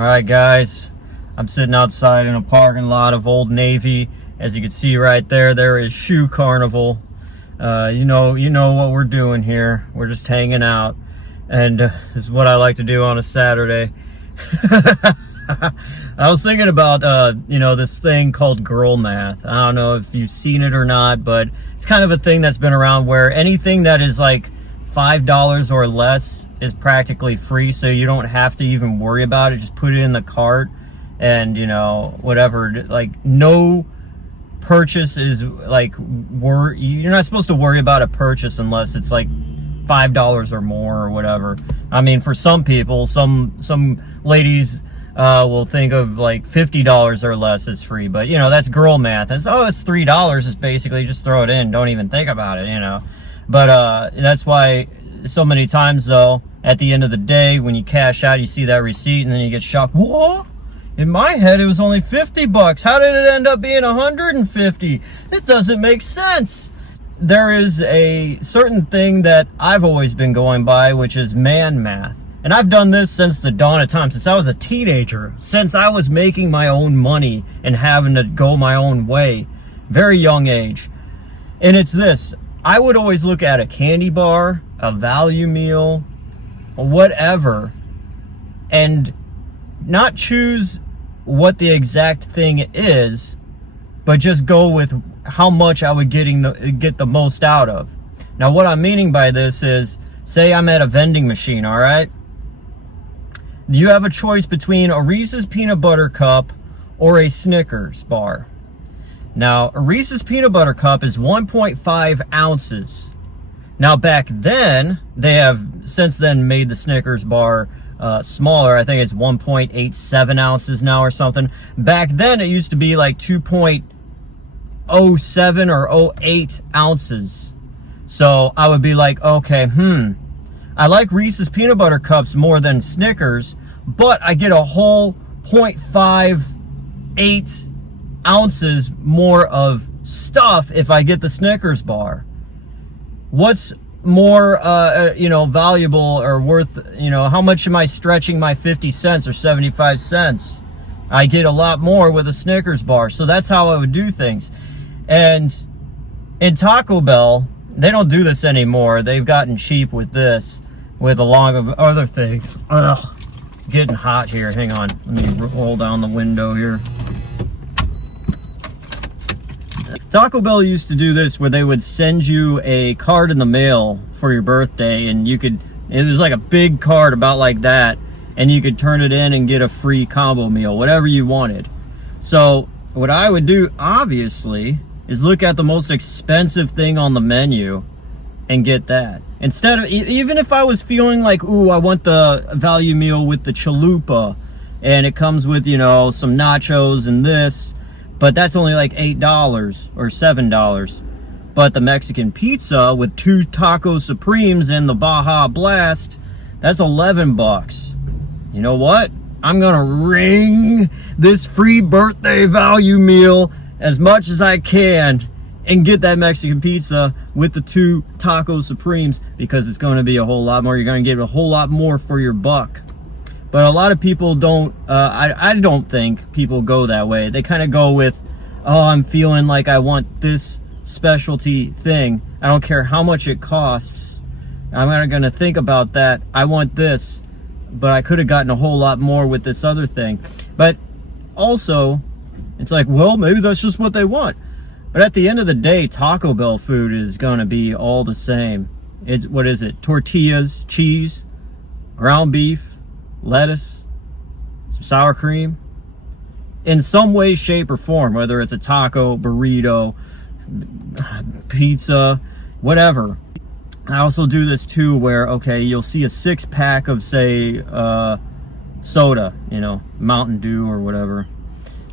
Alright guys, I'm sitting outside in a parking lot of Old Navy. As you can see right there, there is Shoe Carnival. You know what we're doing here. We're just hanging out. And this is what I like to do on a Saturday. I was thinking about, this thing called girl math. I don't know if you've seen it or not, but it's kind of a thing that's been around where anything that is like $5 or less is practically free, so you don't have to even worry about it. Just put it in the cart and, whatever. Like, no purchase is like, you're not supposed to worry about a purchase unless it's like $5 or more or whatever. I mean, for some people, some ladies will think of like $50 or less as free, but that's girl math. It's $3. It's basically just throw it in, don't even think about it, But that's why so many times though, at the end of the day, when you cash out, you see that receipt and then you get shocked. What? In my head, it was only 50 bucks. How did it end up being 150? It doesn't make sense. There is a certain thing that I've always been going by, which is man math. And I've done this since the dawn of time, since I was a teenager, since I was making my own money and having to go my own way, very young age. And it's this. I would always look at a candy bar, a value meal, whatever, and not choose what the exact thing is, but just go with how much I would get the most out of. Now, what I'm meaning by this is, say I'm at a vending machine, all right? You have a choice between a Reese's Peanut Butter Cup or a Snickers bar. Now, a Reese's Peanut Butter Cup is 1.5 ounces. Now, back then, they have since then made the Snickers bar smaller. I think it's 1.87 ounces now or something. Back then, it used to be like 2.07 or 0.08 ounces. So I would be like, okay, I like Reese's Peanut Butter Cups more than Snickers, but I get a whole 0.58 ounces more of stuff if I get the Snickers bar. What's more valuable or worth, how much am I stretching my 50 cents or 75 cents? I get a lot more with a Snickers bar. So that's how I would do things. And in Taco Bell, they don't do this anymore. They've gotten cheap with this, with a lot of other things. Ugh, getting hot here. Hang on, let me roll down the window here. Taco Bell used to do this where they would send you a card in the mail for your birthday, and it was like a big card about like that, and you could turn it in and get a free combo meal, whatever you wanted. So what I would do, obviously, is look at the most expensive thing on the menu and get that. Instead of, even if I was feeling like, ooh, I want the value meal with the chalupa, and it comes with, some nachos and this, but that's only like $8 or $7. But the Mexican pizza with 2 Taco Supremes and the Baja Blast, that's 11 bucks. You know what? I'm gonna ring this free birthday value meal as much as I can and get that Mexican pizza with the 2 Taco Supremes, because it's gonna be a whole lot more. You're gonna get a whole lot more for your buck. But a lot of people don't, I don't think people go that way. They kind of go with, oh, I'm feeling like I want this specialty thing. I don't care how much it costs. I'm not going to think about that. I want this, but I could have gotten a whole lot more with this other thing. But also, it's like, well, maybe that's just what they want. But at the end of the day, Taco Bell food is going to be all the same. What is it? Tortillas, cheese, ground beef, lettuce, some sour cream, in some way, shape, or form, whether it's a taco, burrito, pizza, whatever. I also do this too where, okay, you'll see a 6-pack of, say, soda, Mountain Dew or whatever.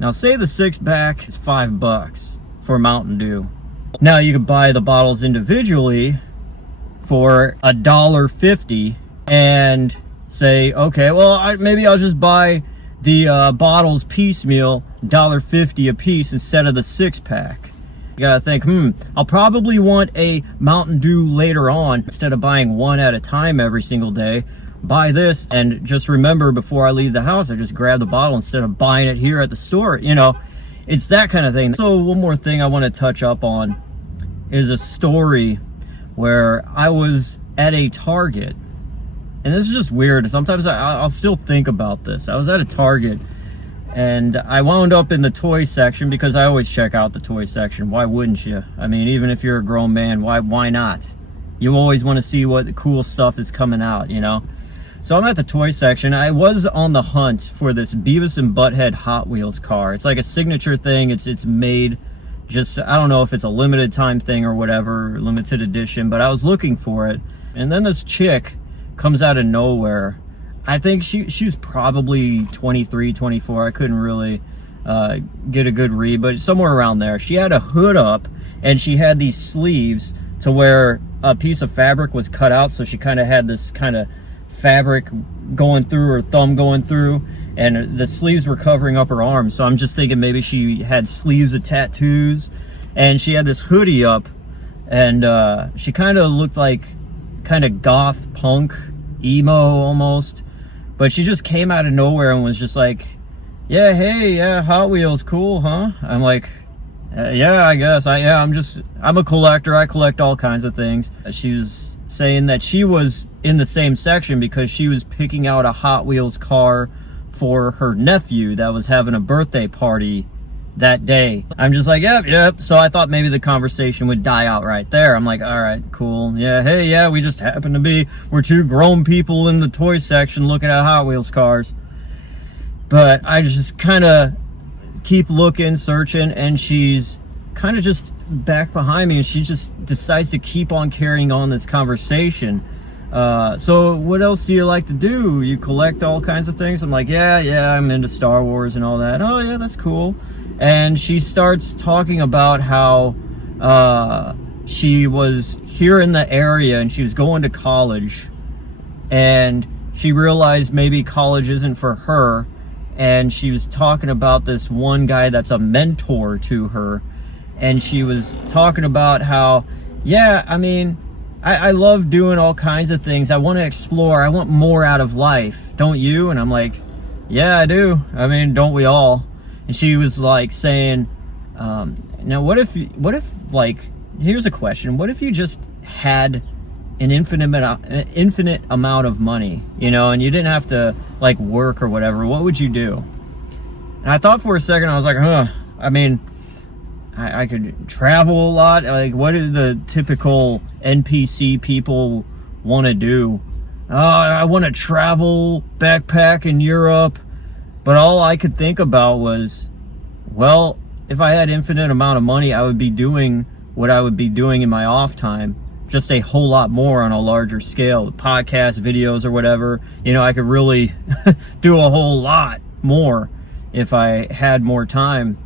Now, say the 6-pack is $5 for Mountain Dew. Now, you can buy the bottles individually for $1.50 and say, okay, well, maybe I'll just buy the bottles piecemeal, $1.50 a piece instead of the 6-pack. You gotta think, I'll probably want a Mountain Dew later on instead of buying one at a time every single day. buy this, and just remember before I leave the house, I just grab the bottle instead of buying it here at the store. You know, it's that kind of thing. So one more thing I want to touch up on is a story where I was at a Target, and this is just weird. Sometimes I'll still think about this. I was at a Target, and I wound up in the toy section because I always check out the toy section. Why wouldn't you? I mean, even if you're a grown man, why not? You always want to see what cool stuff is coming out, you know? So I'm at the toy section. I was on the hunt for this Beavis and Butthead Hot Wheels car. It's like a signature thing. It's made just, I don't know if it's a limited time thing or whatever, limited edition, but I was looking for it. And then this chick comes out of nowhere. I think she was probably 23, 24. I couldn't really get a good read, but somewhere around there. She had a hood up, and she had these sleeves to where a piece of fabric was cut out, so she kind of had this kind of fabric going through her thumb going through, and the sleeves were covering up her arms. So I'm just thinking maybe she had sleeves of tattoos, and she had this hoodie up, and she kind of looked like kind of goth punk, emo almost. But she just came out of nowhere and was just like, yeah, hey, yeah, Hot Wheels, cool, huh? I'm like, yeah, I guess. I'm a collector. I collect all kinds of things. She was saying that she was in the same section because she was picking out a Hot Wheels car for her nephew that was having a birthday party that day. I'm just like, yep. So I thought maybe the conversation would die out right there. I'm like, all right, cool. Yeah, hey, yeah, we just happen to be, we're two grown people in the toy section looking at Hot Wheels cars. But I just kind of keep looking, searching, and she's kind of just back behind me, and she just decides to keep on carrying on this conversation. So what else do you like to do? You collect all kinds of things? I'm like, yeah, I'm into Star Wars and all that. Oh yeah, that's cool. And she starts talking about how she was here in the area and she was going to college, and she realized maybe college isn't for her, and she was talking about this one guy that's a mentor to her, and she was talking about how, yeah, I mean, I love doing all kinds of things. I want to explore. I want more out of life. Don't you? And I'm like, yeah, I do. I mean, don't we all? And she was like saying, now what if like, here's a question. What if you just had an infinite amount of money, you know, and you didn't have to like work or whatever? What would you do? And I thought for a second, I was like, I mean, I could travel a lot. Like, what do the typical NPC people want to do? Oh, I want to travel, backpack in Europe. But all I could think about was, well, if I had infinite amount of money, I would be doing what I would be doing in my off time, just a whole lot more on a larger scale, podcasts, videos, or whatever. You know, I could really do a whole lot more if I had more time.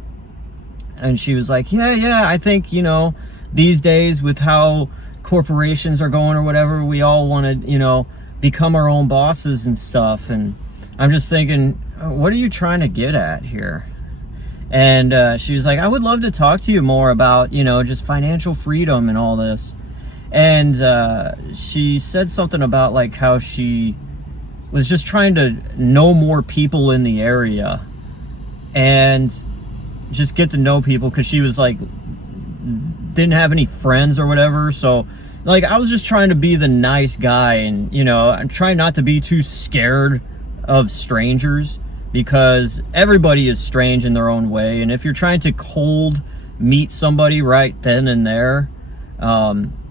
And she was like, yeah, I think, you know, these days with how corporations are going or whatever, we all want to, you know, become our own bosses and stuff. And I'm just thinking, what are you trying to get at here? And she was like, I would love to talk to you more about, you know, just financial freedom and all this. And she said something about like how she was just trying to know more people in the area and just get to know people, because she was like, didn't have any friends or whatever. So like, I was just trying to be the nice guy, and, you know, I'm trying not to be too scared of strangers, because everybody is strange in their own way. And if you're trying to cold meet somebody right then and there,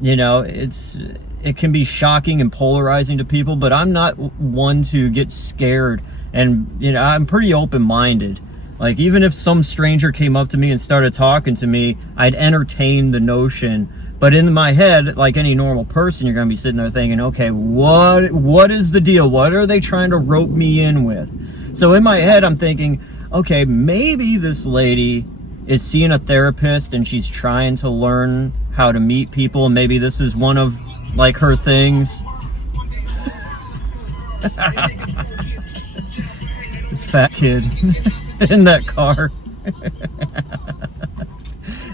you know, it can be shocking and polarizing to people. But I'm not one to get scared, and, you know, I'm pretty open-minded. Like, even if some stranger came up to me and started talking to me, I'd entertain the notion. But in my head, like any normal person, you're going to be sitting there thinking, okay, what is the deal? What are they trying to rope me in with? So in my head, I'm thinking, okay, maybe this lady is seeing a therapist and she's trying to learn how to meet people. And maybe this is one of, like, her things. This fat kid in that car.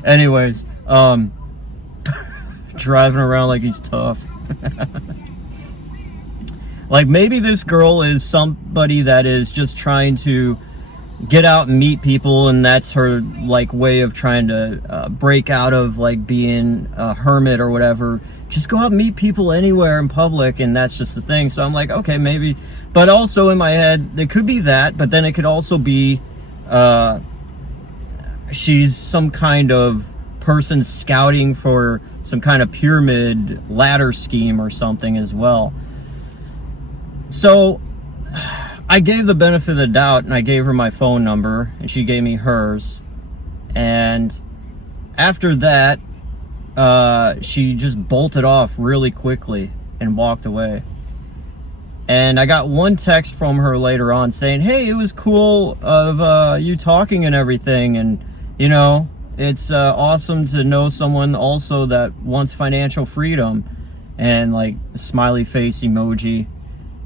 Anyways, driving around like he's tough. Like, maybe this girl is somebody that is just trying to get out and meet people, and that's her like way of trying to break out of like being a hermit or whatever. Just go out and meet people anywhere in public, and that's just the thing. So I'm like, okay, maybe. But also in my head, it could be that, but then it could also be she's some kind of person scouting for some kind of pyramid ladder scheme or something as well. So I gave the benefit of the doubt, and I gave her my phone number, and she gave me hers. And after that, she just bolted off really quickly and walked away. And I got one text from her later on saying, hey, it was cool of you talking and everything, and you know, it's awesome to know someone also that wants financial freedom, and like a smiley face emoji.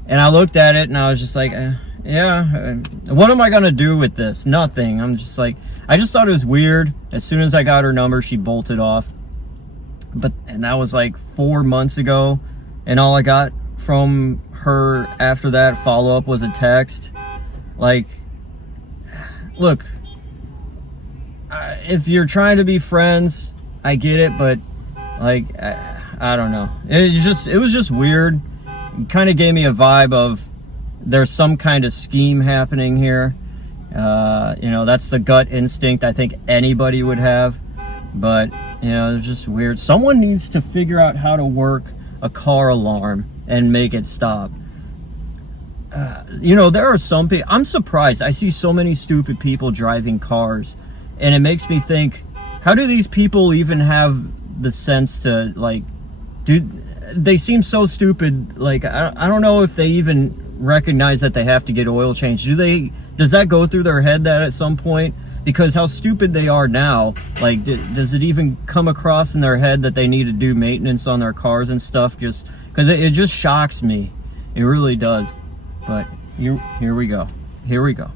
And I looked at it and I was just like, yeah, what am I gonna do with this? Nothing. I'm just like, I just thought it was weird. As soon as I got her number, she bolted off. And that was like 4 months ago, and all I got from her after that follow-up was a text. Like, look, if you're trying to be friends, I get it, but like, I don't know. It was just weird. It kind of gave me a vibe of there's some kind of scheme happening here. You know, that's the gut instinct I think anybody would have. But, you know, it's just weird. Someone needs to figure out how to work a car alarm and make it stop. You know, there are some people, I'm surprised. I see so many stupid people driving cars, and it makes me think, how do these people even have the sense to, like, dude, they seem so stupid. Like, I don't know if they even recognize that they have to get oil changed. Does that go through their head that at some point? Because how stupid they are now, like, does it even come across in their head that they need to do maintenance on their cars and stuff? Just because it just shocks me. It really does. But here we go. Here we go.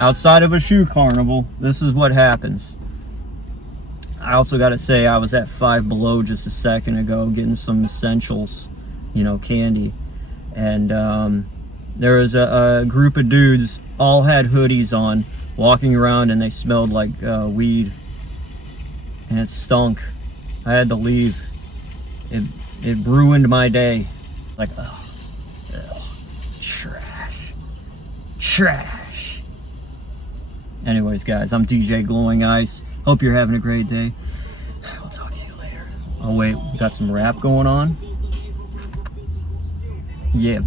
Outside of a shoe carnival, this is what happens. I also got to say, I was at Five Below just a second ago getting some essentials, you know, candy. And there was a group of dudes, all had hoodies on, walking around, and they smelled like weed. And it stunk. I had to leave. It ruined my day. Like, ugh, trash. Anyways, guys, I'm DJ Glowing Ice. Hope you're having a great day. I'll talk to you later. Oh wait, got some rap going on. Yeah,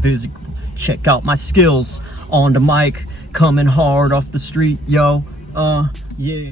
check out my skills on the mic, coming hard off the street, yo. Yeah.